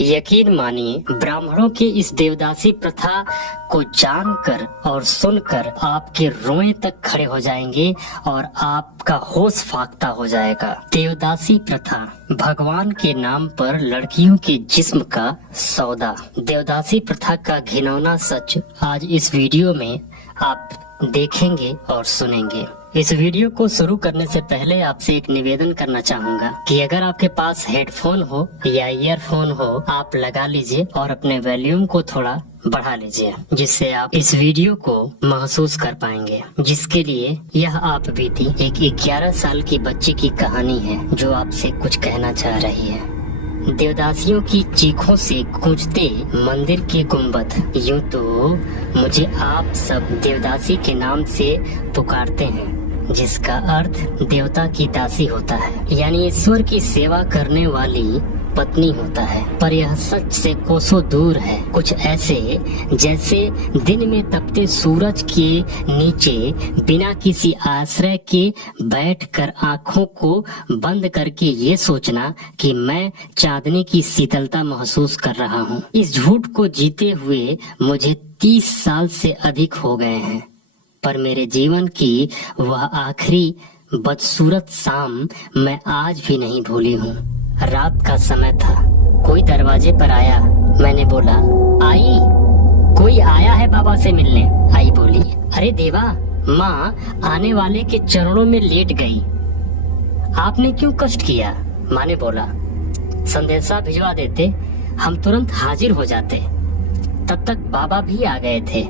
यकीन मानिए, ब्राह्मणों के इस देवदासी प्रथा को जानकर और सुनकर आपके रोए तक खड़े हो जाएंगे और आपका होश फाख्ता हो जाएगा। देवदासी प्रथा, भगवान के नाम पर लड़कियों के जिस्म का सौदा। देवदासी प्रथा का घिनौना सच आज इस वीडियो में आप देखेंगे और सुनेंगे। इस वीडियो को शुरू करने से पहले आपसे एक निवेदन करना चाहूंगा कि अगर आपके पास हेडफोन हो या ईयरफोन हो, आप लगा लीजिए और अपने वॉल्यूम को थोड़ा बढ़ा लीजिए, जिससे आप इस वीडियो को महसूस कर पाएंगे। जिसके लिए यह आप बीती एक 11 साल की बच्ची की कहानी है जो आपसे कुछ कहना चाह रही है। देवदासियों की चीखों से गूंजते मंदिर के गुंबद। यूं तो मुझे आप सब देवदासी के नाम से पुकारते हैं, जिसका अर्थ देवता की दासी होता है, यानी ईश्वर की सेवा करने वाली पत्नी होता है। पर यह सच से कोसों दूर है। कुछ ऐसे जैसे दिन में तपते सूरज के नीचे बिना किसी आश्रय के बैठकर आंखों को बंद करके ये सोचना कि मैं चांदनी की शीतलता महसूस कर रहा हूँ। इस झूठ को जीते हुए मुझे 30 साल से अधिक हो गए हैं, पर मेरे जीवन की वह आखिरी बदसूरत शाम मैं आज भी नहीं भूली हूँ। रात का समय था, कोई दरवाजे पर आया। मैंने बोला, आई, कोई आया है बाबा से मिलने। आई बोली, अरे देवा, माँ आने वाले के चरणों में लेट गई। आपने क्यों कष्ट किया? माँ ने बोला, संदेशा भिजवा देते, हम तुरंत हाजिर हो जाते। तब तक बाबा भी आ गए थे।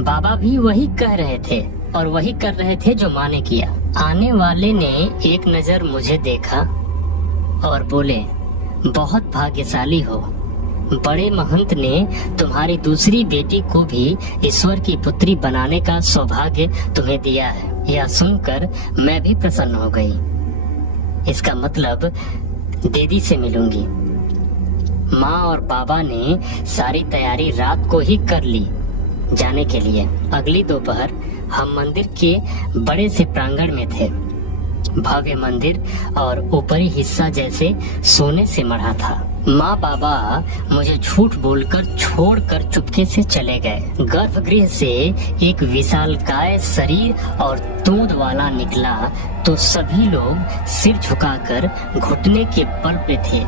बाबा भी वही कह रहे थे और वही कर रहे थे जो माँ ने किया। आने वाले ने एक नजर मुझे देखा और बोले, बहुत भाग्यशाली हो, बड़े महंत ने तुम्हारी दूसरी बेटी को भी ईश्वर की पुत्री बनाने का सौभाग्य तुम्हें दिया है। यह सुनकर मैं भी प्रसन्न हो गई। इसका मतलब दीदी से मिलूंगी। माँ और बाबा ने सारी तैयारी रात को ही कर ली जाने के लिए। अगली दोपहर हम मंदिर के बड़े से प्रांगण में थे। भव्य मंदिर और ऊपरी हिस्सा जैसे सोने से मढ़ा था। माँ बाबा मुझे झूठ बोलकर छोड़कर चुपके से चले गए। गर्भगृह से एक विशालकाय शरीर और तूंद वाला निकला तो सभी लोग सिर झुकाकर घुटने के बल पे थे।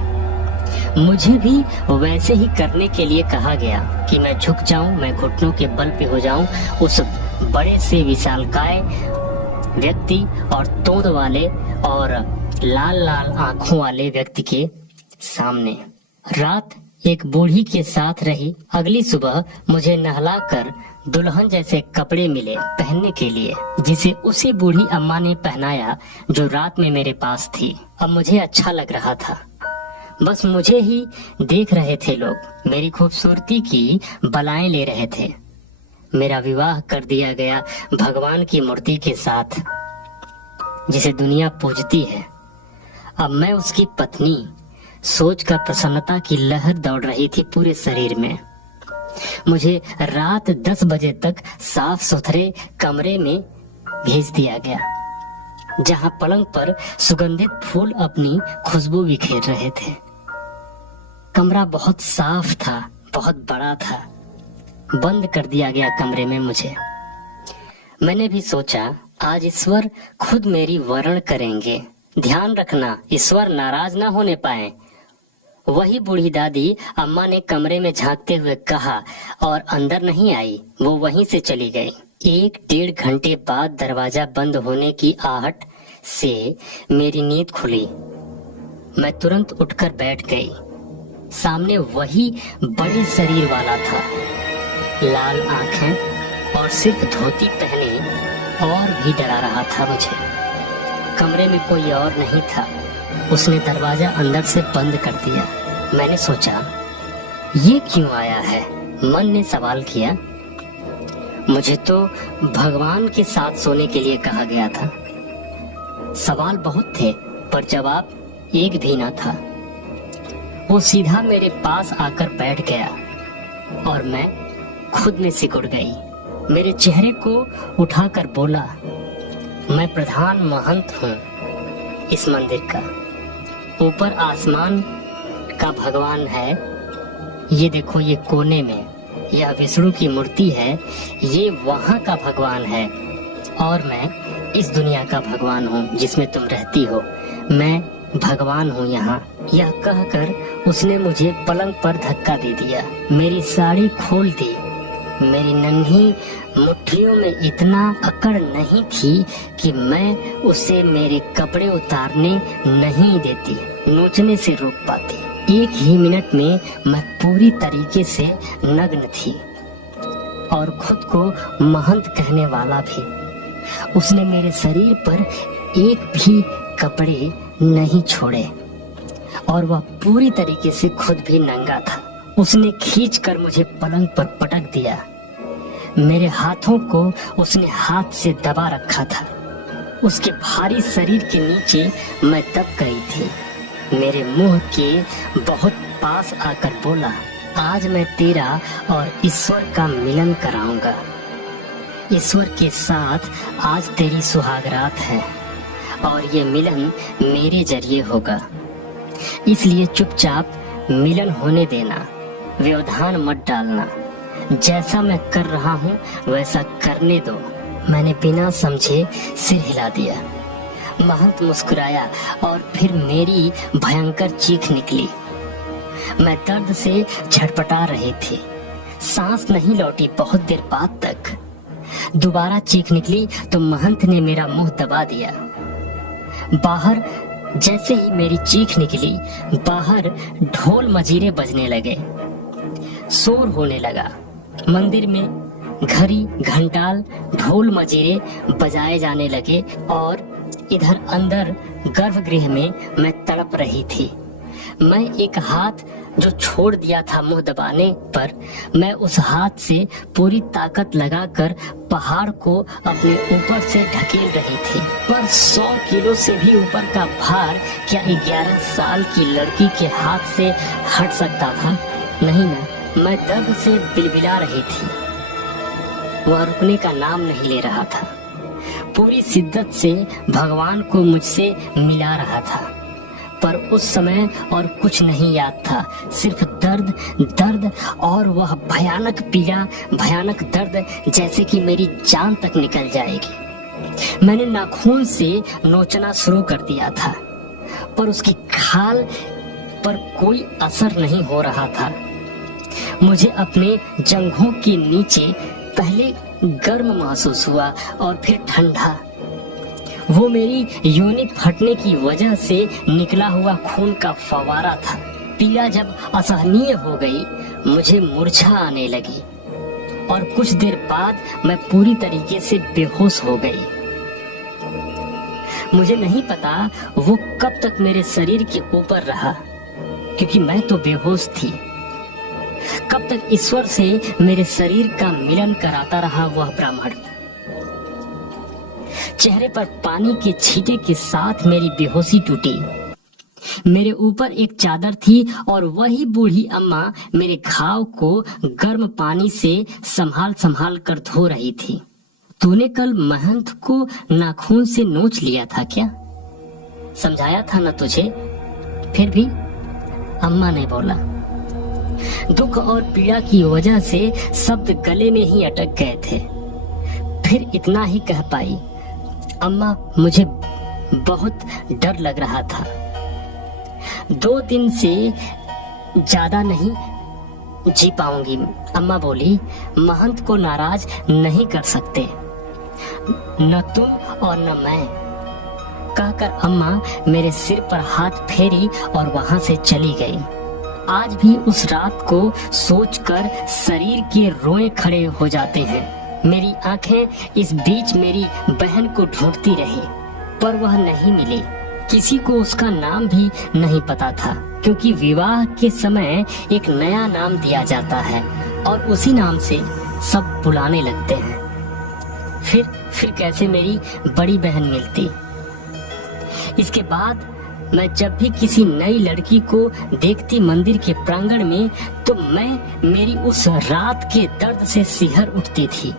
मुझे भी वैसे ही करने के लिए कहा गया कि मैं झुक जाऊं, मैं घुटनों के बल पे हो जाऊं उस बड़े से विशालकाय व्यक्ति और तोंद वाले और लाल लाल आंखों वाले व्यक्ति के सामने। रात एक बूढ़ी के साथ रही। अगली सुबह मुझे नहलाकर दुल्हन जैसे कपड़े मिले पहनने के लिए, जिसे उसी बूढ़ी अम्मा ने पहनाया जो रात में मेरे पास थी। अब मुझे अच्छा लग रहा था। बस मुझे ही देख रहे थे लोग, मेरी खूबसूरती की बलाएं ले रहे थे। मेरा विवाह कर दिया गया भगवान की मूर्ति के साथ, जिसे दुनिया पूजती है। अब मैं उसकी पत्नी सोचकर प्रसन्नता की लहर दौड़ रही थी पूरे शरीर में। मुझे रात 10 बजे तक साफ सुथरे कमरे में भेज दिया गया, जहां पलंग पर सुगंधित फूल अपनी खुशबू बिखेर रहे थे। कमरा बहुत साफ था, बहुत बड़ा था। बंद कर दिया गया कमरे में मुझे। मैंने भी सोचा, आज ईश्वर खुद मेरी वरण करेंगे। ध्यान रखना, ईश्वर नाराज ना होने पाए। वही बूढ़ी दादी अम्मा ने कमरे में झांकते हुए कहा और अंदर नहीं आई, वो वहीं से चली गई। 1-1.5 घंटे बाद दरवाजा बंद होने की आहट से मेरी नींद खुली। मैं तुरंत उठकर बैठ गई। सामने वही बड़े शरीर वाला था, लाल आंखें और सिर्फ धोती पहने, और भी डरा रहा था मुझे। कमरे में कोई और नहीं था। उसने दरवाजा अंदर से बंद कर दिया। मैंने सोचा, ये क्यों आया है? मन ने सवाल किया। मुझे तो भगवान के साथ सोने के लिए कहा गया था। सवाल बहुत थे पर जवाब एक भी ना था। वो सीधा मेरे पास आकर बैठ गया और मैं खुद में सिकुड़ गई। मेरे चेहरे को उठाकर बोला, मैं प्रधान महंत हूँ इस मंदिर का। ऊपर आसमान का भगवान है। ये देखो, ये कोने में यह विष्णु की मूर्ति है, ये वहाँ का भगवान है और मैं इस दुनिया का भगवान हूँ जिसमें तुम रहती हो। मैं भगवान हूँ यहाँ। यह कहकर उसने मुझे पलंग पर धक्का दे दिया, मेरी साड़ी खोल दी। मेरी नन्ही मुट्ठियों में इतना अकड़ नहीं थी कि मैं उसे मेरे कपड़े उतारने नहीं देती, नोचने से रोक पाती। एक ही मिनट में मैं पूरी तरीके से नग्न थी और खुद को महंत कहने वाला भी। उसने मेरे शरीर पर एक भी कपड़े नहीं छोड़े और वह पूरी तरीके से खुद भी नंगा था। उसने खींचकर मुझे पलंग पर पटक दिया। मेरे हाथों को उसने हाथ से दबा रखा था। उसके भारी शरीर के नीचे मैं दब गई थी। मेरे मुंह के बहुत पास आकर बोला, आज मैं तेरा और ईश्वर का मिलन कराऊंगा। ईश्वर के साथ आज तेरी सुहागरात है और ये मिलन मेरे जरिए होगा, इसलिए चुपचाप मिलन होने देना, व्यवधान मत डालना। जैसा मैं कर रहा हूँ वैसा करने दो। मैंने बिना समझे सिर हिला दिया। महंत मुस्कुराया और फिर मेरी भयंकर चीख निकली। मैं दर्द से छटपटा रही थी, सांस नहीं लौटी बहुत देर बाद तक। दोबारा चीख निकली तो महंत ने मेरा मुंह दबा दिया। बाहर जैसे ही मेरी चीख निकली, बाहर ढोल मजीरे बजने लगे, शोर होने लगा। मंदिर में घड़ी, घंटाल, ढोल मजीरे बजाए जाने लगे और इधर अंदर गर्भगृह में मैं तड़प रही थी। मैं एक हाथ जो छोड़ दिया था मुंह दबाने पर, मैं उस हाथ से पूरी ताकत लगाकर पहाड़ को अपने ऊपर से ढकेल रही थी। पर 100 किलो से भी ऊपर का भार क्या 11 साल की लड़की के हाथ से हट सकता था? नहीं ना। मैं दर्द से बिलबिला रही थी। वह रुकने का नाम नहीं ले रहा था। पूरी शिद्दत से भगवान को मुझसे मिला रहा था, पर उस समय और कुछ नहीं याद था, सिर्फ दर्द, दर्द और वह भयानक पीड़ा, भयानक दर्द, जैसे कि मेरी जान तक निकल जाएगी। मैंने नाखून से नोचना शुरू कर दिया था, पर उसकी खाल पर कोई असर नहीं हो रहा था। मुझे अपने जंघों के नीचे पहले गर्म महसूस हुआ और फिर ठंडा। वो मेरी योनि फटने की वजह से निकला हुआ खून का फवारा था। पीड़ा जब असहनीय हो गई, मुझे मूर्छा आने लगी और कुछ देर बाद मैं पूरी तरीके से बेहोश हो गई। मुझे नहीं पता वो कब तक मेरे शरीर के ऊपर रहा, क्योंकि मैं तो बेहोश थी। कब तक ईश्वर से मेरे शरीर का मिलन कराता रहा वह ब्राह्मण। चेहरे पर पानी के छींटे के साथ मेरी बेहोशी टूटी। मेरे ऊपर एक चादर थी और वही बूढ़ी अम्मा मेरे घाव को गर्म पानी से संभाल संभाल कर धो रही थी। तूने कल महंत को नाखून से नोच लिया था क्या? समझाया था ना तुझे? फिर भी अम्मा ने बोला। दुख और पीड़ा की वजह से शब्द गले में ही अटक गए थे। फिर इतना ही कह पाई, अम्मा मुझे बहुत डर लग रहा था। 2 दिन से ज्यादा नहीं जी पाऊंगी। अम्मा बोली, महंत को नाराज नहीं कर सकते, न तुम और न मैं। कहकर अम्मा मेरे सिर पर हाथ फेरी और वहां से चली गई। आज भी उस रात को सोचकर शरीर के रोए खड़े हो जाते हैं। मेरी आंखें इस बीच मेरी बहन को ढूंढती रही, पर वह नहीं मिली। किसी को उसका नाम भी नहीं पता था, क्योंकि विवाह के समय एक नया नाम दिया जाता है और उसी नाम से सब बुलाने लगते हैं। फिर कैसे मेरी बड़ी बहन मिलती? इसके बाद मैं जब भी किसी नई लड़की को देखती मंदिर के प्रांगण में, तो मेरी उस रात के दर्द से सिहर उठती थी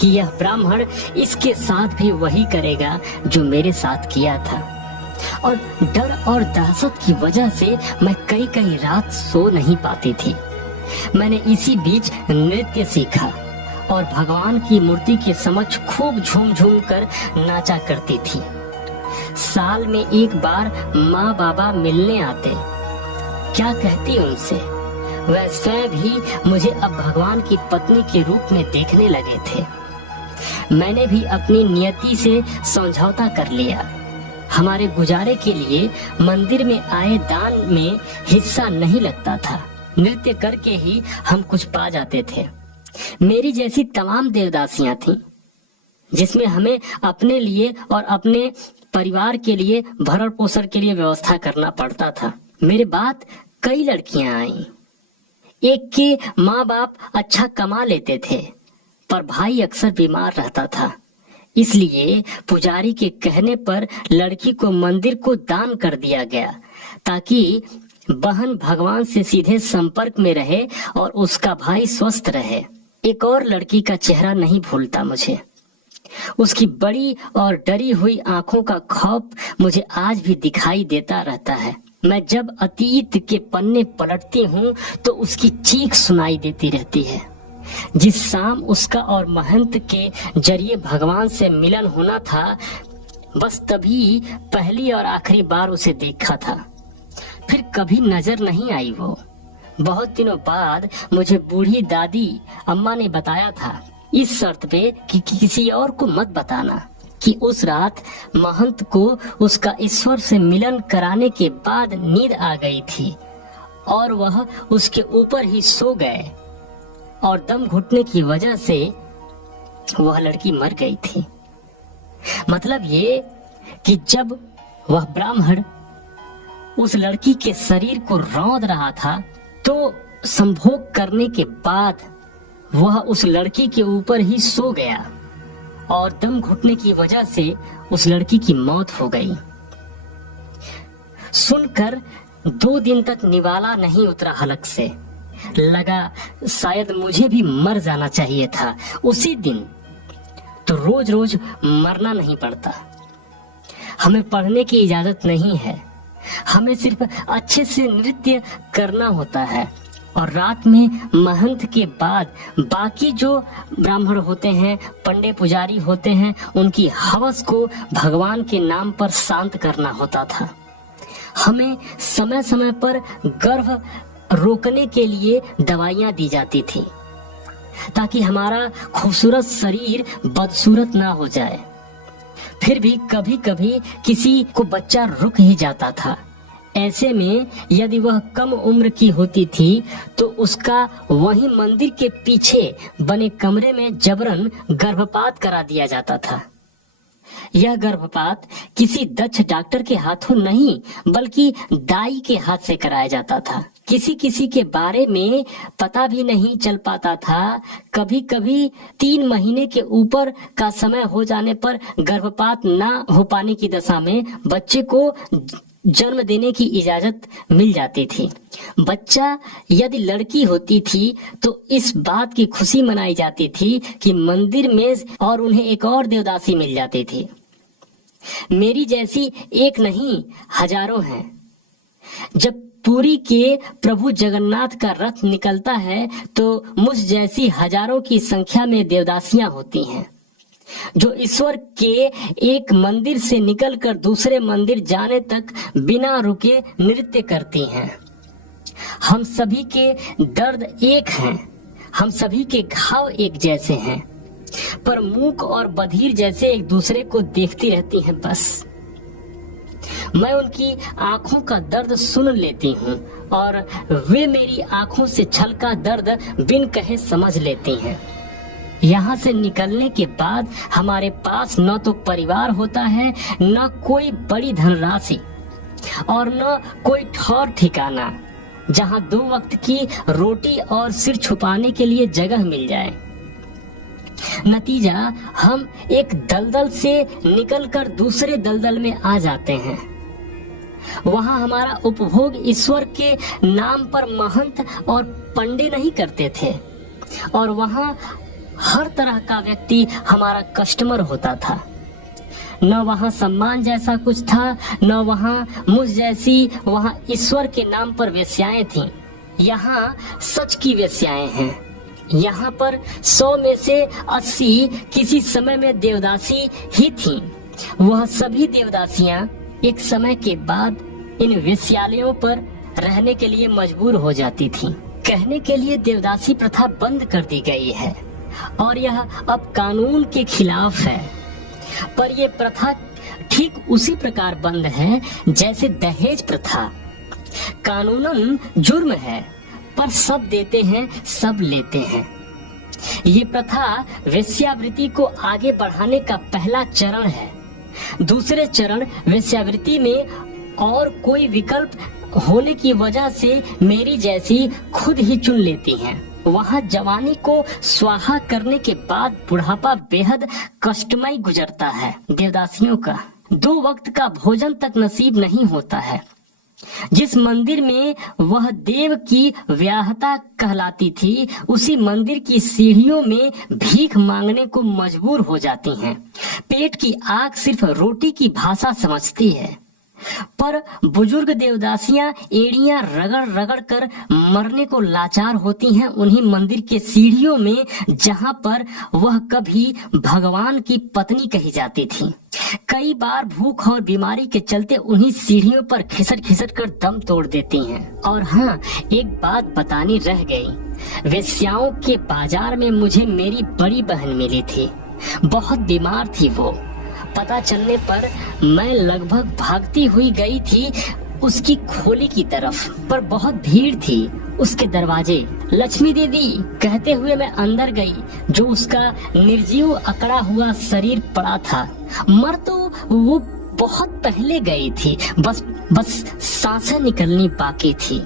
कि यह ब्राह्मण इसके साथ भी वही करेगा जो मेरे साथ किया था। और डर और दहशत की वजह से मैं कई कई रात सो नहीं पाती थी। मैंने इसी बीच नृत्य सीखा और भगवान की मूर्ति के समक्ष खूब झूम झूम कर नाचा करती थी। साल में एक बार माँ बाबा मिलने आते, क्या कहती उनसे, वह स्वयं भी मुझे अब भगवान की पत्नी के रूप में देखने लगे थे। मैंने भी अपनी नियति से समझौता कर लिया। हमारे गुजारे के लिए मंदिर में आए दान में हिस्सा नहीं लगता था। नृत्य करके ही हम कुछ पा जाते थे। मेरी जैसी तमाम देवदासियां थीं, जिसमें हमें अपने लिए और अपने परिवार के लिए भरण पोषण के लिए व्यवस्था करना पड़ता था। मेरे बाद कई लड़कियां आईं। एक के माँ बाप अच्छा कमा लेते थे, पर भाई अक्सर बीमार रहता था। इसलिए पुजारी के कहने पर लड़की को मंदिर को दान कर दिया गया, ताकि बहन भगवान से सीधे संपर्क में रहे और उसका भाई स्वस्थ रहे। एक और लड़की का चेहरा नहीं भूलता मुझे। उसकी बड़ी और डरी हुई आंखों का खौफ मुझे आज भी दिखाई देता रहता है। मैं जब अतीत के पन्ने पलटती हूँ तो उसकी चीख सुनाई देती रहती है। जिस शाम उसका और महंत के जरिए भगवान से मिलन होना था, बस तभी पहली और आखिरी बार उसे देखा था। फिर कभी नजर नहीं आई वो। बहुत दिनों बाद मुझे बूढ़ी दादी अम्मा ने बताया था, इस शर्त पे कि किसी और को मत बताना, कि उस रात महंत को उसका ईश्वर से मिलन कराने के बाद नींद आ गई थी और वह उसके ऊपर ही सो गए और दम घुटने की वजह से वह लड़की मर गई थी। मतलब ये कि जब वह ब्राह्मण उस लड़की के शरीर को रौंद रहा था, तो संभोग करने के बाद वह उस लड़की के ऊपर ही सो गया और दम घुटने की वजह से उस लड़की की मौत हो गई। सुनकर 2 दिन तक निवाला नहीं उतरा हलक से। लगा शायद मुझे भी मर जाना चाहिए था उसी दिन, तो रोज रोज मरना नहीं पड़ता। हमें पढ़ने की इजाजत नहीं है, हमें सिर्फ अच्छे से नृत्य करना होता है। और रात में महंत के बाद बाकी जो ब्राह्मण होते हैं, पंडे पुजारी होते हैं, उनकी हवस को भगवान के नाम पर शांत करना होता था। हमें समय समय पर गर्भ रोकने के लिए दवाइयां दी जाती थी, ताकि हमारा खूबसूरत शरीर बदसूरत ना हो जाए। फिर भी कभी कभी किसी को बच्चा रुक ही जाता था। ऐसे में यदि वह कम उम्र की होती थी तो उसका वहीं मंदिर के पीछे बने कमरे में जबरन गर्भपात करा दिया जाता था। यह गर्भपात किसी दक्ष डॉक्टर के हाथों नहीं, बल्कि दाई के हाथ से कराया जाता था। किसी किसी के बारे में पता भी नहीं चल पाता था। कभी कभी 3 महीने के ऊपर का समय हो जाने पर गर्भपात ना हो पाने की दशा में बच्चे को जन्म देने की इजाजत मिल जाती थी। बच्चा यदि लड़की होती थी तो इस बात की खुशी मनाई जाती थी कि मंदिर में और उन्हें एक और देवदासी मिल जाती थी। मेरी जैसी एक नहीं, हजारों हैं। जब पुरी के प्रभु जगन्नाथ का रथ निकलता है तो मुझ जैसी हजारों की संख्या में देवदासियां होती हैं, जो ईश्वर के एक मंदिर से निकलकर दूसरे मंदिर जाने तक बिना रुके नृत्य करती हैं। हम सभी के दर्द एक हैं, हम सभी के घाव एक जैसे हैं, पर मूक और बधिर जैसे एक दूसरे को देखती रहती हैं। बस मैं उनकी आंखों का दर्द सुन लेती हूँ और वे मेरी आंखों से छलका दर्द बिन कहे समझ लेती हैं। यहाँ से निकलने के बाद हमारे पास न तो परिवार होता है, न कोई बड़ी धनराशि और न कोई ठौर ठिकाना जहाँ 2 वक्त की रोटी और सिर छुपाने के लिए जगह मिल जाए। नतीजा, हम एक दलदल से निकलकर दूसरे दलदल में आ जाते हैं। वहाँ हमारा उपभोग ईश्वर के नाम पर महंत और पंडे नहीं करते थे, और वहाँ हर तरह का व्यक्ति हमारा कस्टमर होता था। न वहाँ सम्मान जैसा कुछ था, न वहाँ मुझ जैसी वहाँ ईश्वर के नाम पर वेश्याएं थीं। यहाँ सच की वेश्याएं हैं। यहाँ पर 100 में से 80 किसी समय में देवदासी ही थीं। वह सभी देवदासियां एक समय के बाद इन वेश्यालयों पर रहने के लिए मजबूर हो जाती थीं। कहने के लिए देवदासी प्रथा बंद कर दी गई है और यह अब कानून के खिलाफ है, पर यह प्रथा ठीक उसी प्रकार बंद है जैसे दहेज प्रथा। कानूनन जुर्म है, पर सब देते हैं, सब लेते हैं। ये प्रथा वेश्यावृत्ति को आगे बढ़ाने का पहला चरण है। दूसरे चरण वेश्यावृत्ति में और कोई विकल्प होने की वजह से मेरी जैसी खुद ही चुन लेती हैं। वहाँ जवानी को स्वाहा करने के बाद बुढ़ापा बेहद कष्टमय गुजरता है। देवदासियों का 2 वक्त का भोजन तक नसीब नहीं होता है। जिस मंदिर में वह देव की व्याहता कहलाती थी, उसी मंदिर की सीढ़ियों में भीख मांगने को मजबूर हो जाती हैं। पेट की आग सिर्फ रोटी की भाषा समझती है, पर बुजुर्ग देवदासियां एड़ियां रगड़ रगड़ कर मरने को लाचार होती हैं उन्हीं मंदिर के सीढ़ियों में, जहां पर वह कभी भगवान की पत्नी कही जाती थी। कई बार भूख और बीमारी के चलते उन्हीं सीढ़ियों पर खिसट खिसट कर दम तोड़ देती हैं। और हाँ, एक बात बतानी रह गई। वेश्याओं के बाजार में मुझे मेरी बड़ी बहन मिली थी। बहुत बीमार थी वो। पता चलने पर मैं लगभग भागती हुई गई थी उसकी खोली की तरफ, पर बहुत भीड़ थी उसके दरवाजे। लक्ष्मी दीदी कहते हुए मैं अंदर गई, जो उसका निर्जीव अकड़ा हुआ शरीर पड़ा था। मर तो वो बहुत पहले गई थी, बस सांसें निकलनी बाकी थी।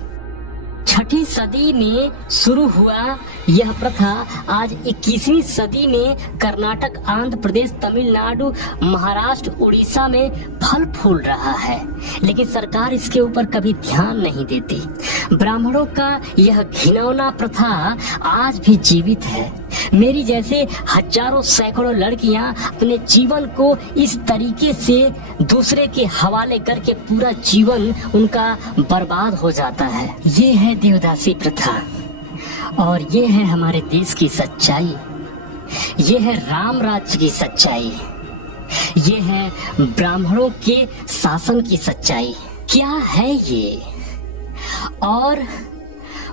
6वीं सदी में शुरू हुआ यह प्रथा आज 21वीं सदी में कर्नाटक, आंध्र प्रदेश, तमिलनाडु, महाराष्ट्र, उड़ीसा में फल फूल रहा है, लेकिन सरकार इसके ऊपर कभी ध्यान नहीं देती। ब्राह्मणों का यह घिनौना प्रथा आज भी जीवित है। मेरी जैसे हजारों सैकड़ों लड़कियां अपने जीवन को इस तरीके से दूसरे के हवाले करके पूरा जीवन उनका बर्बाद हो जाता है। ये है देवदासी प्रथा और ये है हमारे देश की सच्चाई। ये है राम राज्य की सच्चाई। ये है ब्राह्मणों के शासन की सच्चाई। क्या है ये? और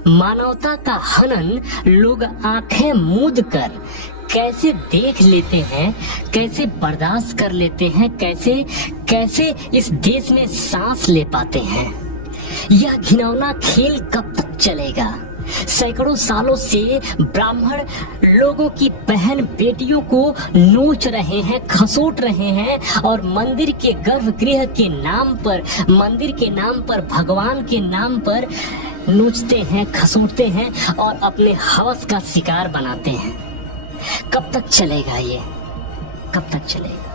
मानवता का हनन लोग आंखें मूंद कर कैसे देख लेते हैं, कैसे बर्दाश्त कर लेते हैं, कैसे इस देश में सांस ले पाते हैं। यह घिनौना खेल कब तक चलेगा? सैकड़ों सालों से ब्राह्मण लोगों की बहन बेटियों को नोच रहे हैं, खसोट रहे हैं और मंदिर के गर्भगृह के नाम पर, मंदिर के नाम पर, भगवान के नाम पर नोचते हैं, खसोटते हैं और अपने हवस का शिकार बनाते हैं। कब तक चलेगा ये? कब तक चलेगा?